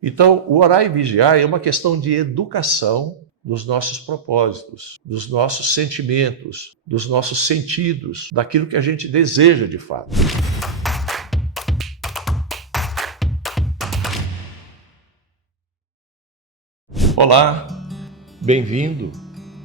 Então, o orar e vigiar é uma questão de educação dos nossos propósitos, dos nossos sentimentos, dos nossos sentidos, daquilo que a gente deseja de fato. Olá, bem-vindo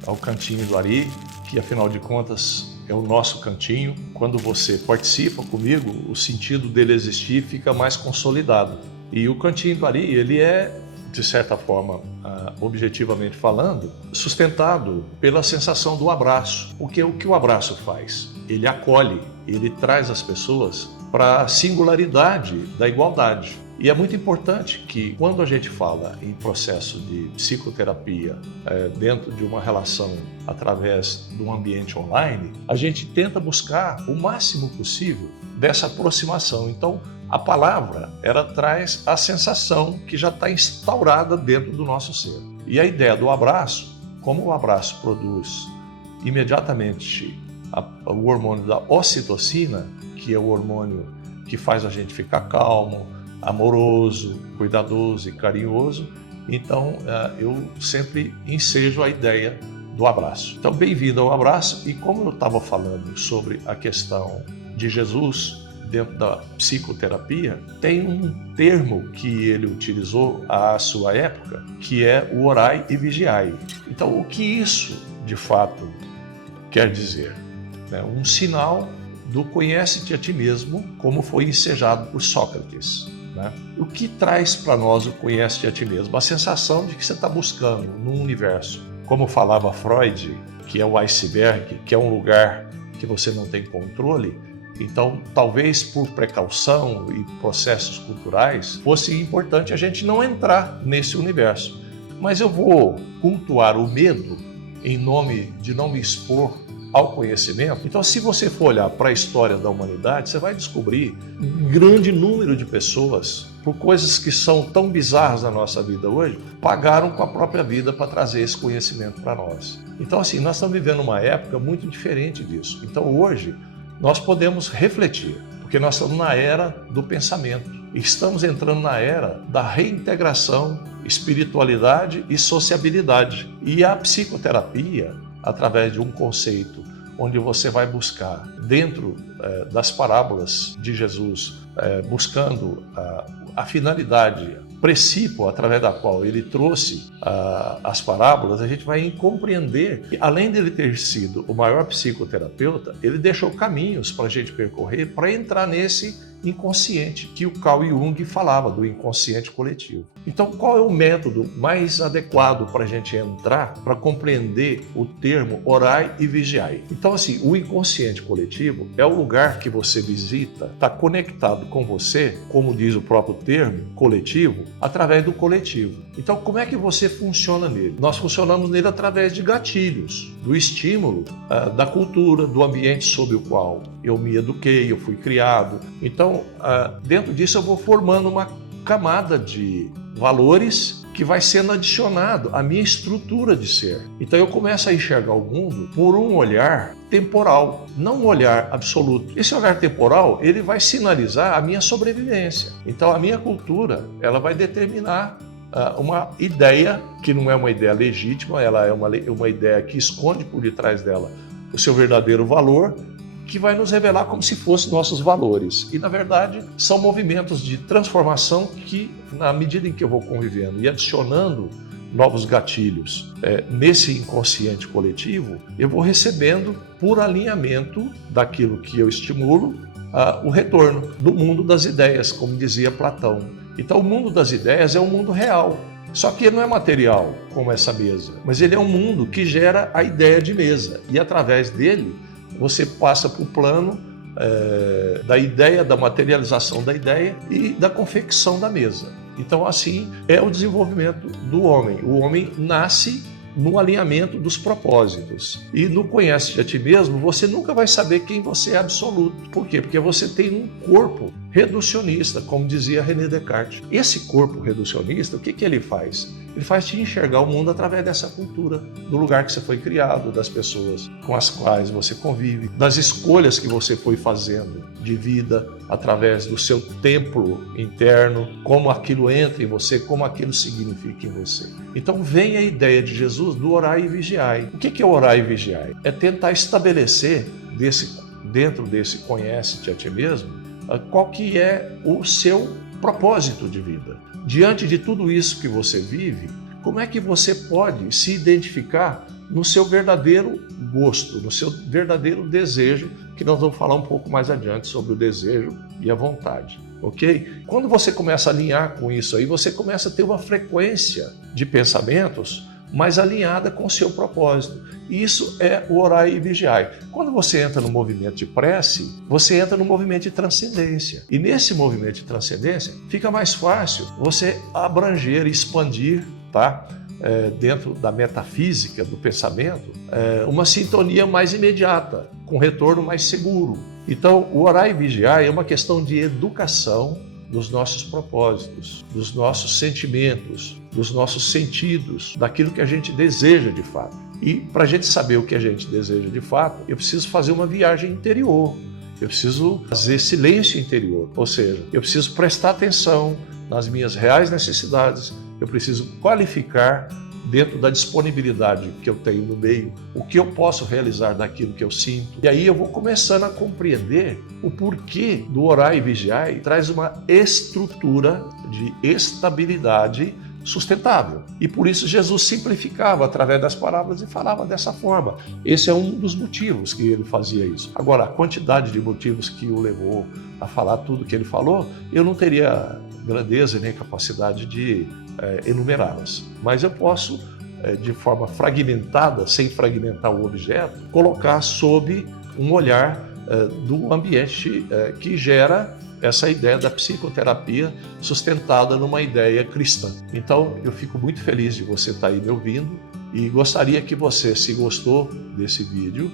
ao Cantinho do Ari, que afinal de contas é o nosso cantinho. Quando você participa comigo, o sentido dele existir fica mais consolidado. E o Cantinho do Ari, ele é, de certa forma, objetivamente falando, sustentado pela sensação do abraço. Porque o que o abraço faz? Ele acolhe, ele traz as pessoas para a singularidade da igualdade. E é muito importante que, quando a gente fala em processo de psicoterapia dentro de uma relação através de um ambiente online, a gente tenta buscar o máximo possível dessa aproximação. Então, a palavra, ela traz a sensação que já está instaurada dentro do nosso ser. E a ideia do abraço, como o abraço produz imediatamente o hormônio da ocitocina, que é o hormônio que faz a gente ficar calmo, amoroso, cuidadoso e carinhoso, então eu sempre ensejo a ideia do abraço. Então, bem-vindo ao abraço. E como eu estava falando sobre a questão de Jesus dentro da psicoterapia, tem um termo que ele utilizou à sua época, que é o orai e vigiai. Então, o que isso, de fato, quer dizer? Um sinal do conhece-te a ti mesmo, como foi ensejado por Sócrates. O que traz para nós o conhece-te a ti mesmo? A sensação de que você está buscando num universo, como falava Freud, que é o iceberg, que é um lugar que você não tem controle. Então, talvez por precaução e processos culturais, fosse importante a gente não entrar nesse universo. Mas eu vou cultuar o medo em nome de não me expor ao conhecimento. Então, se você for olhar para a história da humanidade, você vai descobrir um grande número de pessoas, por coisas que são tão bizarras na nossa vida hoje, pagaram com a própria vida para trazer esse conhecimento para nós. Então, assim, nós estamos vivendo uma época muito diferente disso. Então, hoje, nós podemos refletir, porque nós estamos na era do pensamento. Estamos entrando na era da reintegração, espiritualidade e sociabilidade. E a psicoterapia, através de um conceito onde você vai buscar, dentro das parábolas de Jesus, buscando a finalidade, princípio através da qual ele trouxe as parábolas, a gente vai compreender que, além dele ter sido o maior psicoterapeuta, ele deixou caminhos para a gente percorrer para entrar nesse inconsciente, que o Carl Jung falava, do inconsciente coletivo. Então, qual é o método mais adequado para a gente entrar, para compreender o termo orai e vigiai? Então, assim, o inconsciente coletivo é o lugar que você visita, está conectado com você, como diz o próprio termo, coletivo, através do coletivo. Então, como é que você funciona nele? Nós funcionamos nele através de gatilhos, do estímulo, da cultura, do ambiente sob o qual eu me eduquei, eu fui criado. Então, dentro disso eu vou formando uma camada de valores que vai sendo adicionado à minha estrutura de ser. Então eu começo a enxergar o mundo por um olhar temporal, não um olhar absoluto. Esse olhar temporal, ele vai sinalizar a minha sobrevivência. Então a minha cultura, ela vai determinar uma ideia que não é uma ideia legítima, ela é uma ideia que esconde por detrás dela o seu verdadeiro valor, que vai nos revelar como se fossem nossos valores. E, na verdade, são movimentos de transformação que, na medida em que eu vou convivendo e adicionando novos gatilhos nesse inconsciente coletivo, eu vou recebendo, por alinhamento daquilo que eu estimulo, o retorno do mundo das ideias, como dizia Platão. Então, o mundo das ideias é um mundo real. Só que ele não é material, como essa mesa, mas ele é um mundo que gera a ideia de mesa. E, através dele, você passa para o plano da ideia, da materialização da ideia e da confecção da mesa. Então, assim, é o desenvolvimento do homem. O homem nasce no alinhamento dos propósitos. E no conhece-te a ti mesmo, você nunca vai saber quem você é absoluto. Por quê? Porque você tem um corpo reducionista, como dizia René Descartes. Esse corpo reducionista, o que ele faz? Ele faz te enxergar o mundo através dessa cultura, do lugar que você foi criado, das pessoas com as quais você convive, das escolhas que você foi fazendo de vida através do seu templo interno, como aquilo entra em você, como aquilo significa em você. Então vem a ideia de Jesus do orai e vigiai. O que é orai e vigiai? É tentar estabelecer dentro desse conhece-te a ti mesmo, qual que é o seu propósito de vida. Diante de tudo isso que você vive, como é que você pode se identificar no seu verdadeiro gosto, no seu verdadeiro desejo, que nós vamos falar um pouco mais adiante sobre o desejo e a vontade, ok? Quando você começa a alinhar com isso aí, você começa a ter uma frequência de pensamentos mais alinhada com o seu propósito. Isso é o orai e vigiai. Quando você entra no movimento de prece, você entra no movimento de transcendência. E nesse movimento de transcendência, fica mais fácil você abranger, expandir, tá? Dentro da metafísica, do pensamento, uma sintonia mais imediata, com retorno mais seguro. Então, o orai e vigiai é uma questão de educação dos nossos propósitos, dos nossos sentimentos, dos nossos sentidos, daquilo que a gente deseja de fato. E para a gente saber o que a gente deseja de fato, eu preciso fazer uma viagem interior, eu preciso fazer silêncio interior, ou seja, eu preciso prestar atenção nas minhas reais necessidades, eu preciso qualificar dentro da disponibilidade que eu tenho no meio, o que eu posso realizar daquilo que eu sinto. E aí eu vou começando a compreender o porquê do orai e vigiai traz uma estrutura de estabilidade sustentável. E por isso Jesus simplificava através das palavras e falava dessa forma. Esse é um dos motivos que ele fazia isso. Agora, a quantidade de motivos que o levou a falar tudo que ele falou, eu não teria grandeza nem capacidade de enumerá-las. Mas eu posso, de forma fragmentada, sem fragmentar o objeto, colocar sob um olhar do ambiente que gera essa ideia da psicoterapia sustentada numa ideia cristã. Então, eu fico muito feliz de você estar aí me ouvindo e gostaria que você, se gostou desse vídeo,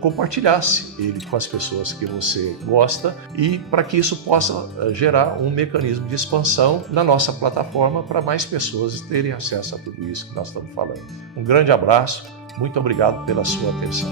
compartilhasse ele com as pessoas que você gosta e para que isso possa gerar um mecanismo de expansão na nossa plataforma para mais pessoas terem acesso a tudo isso que nós estamos falando. Um grande abraço, muito obrigado pela sua atenção.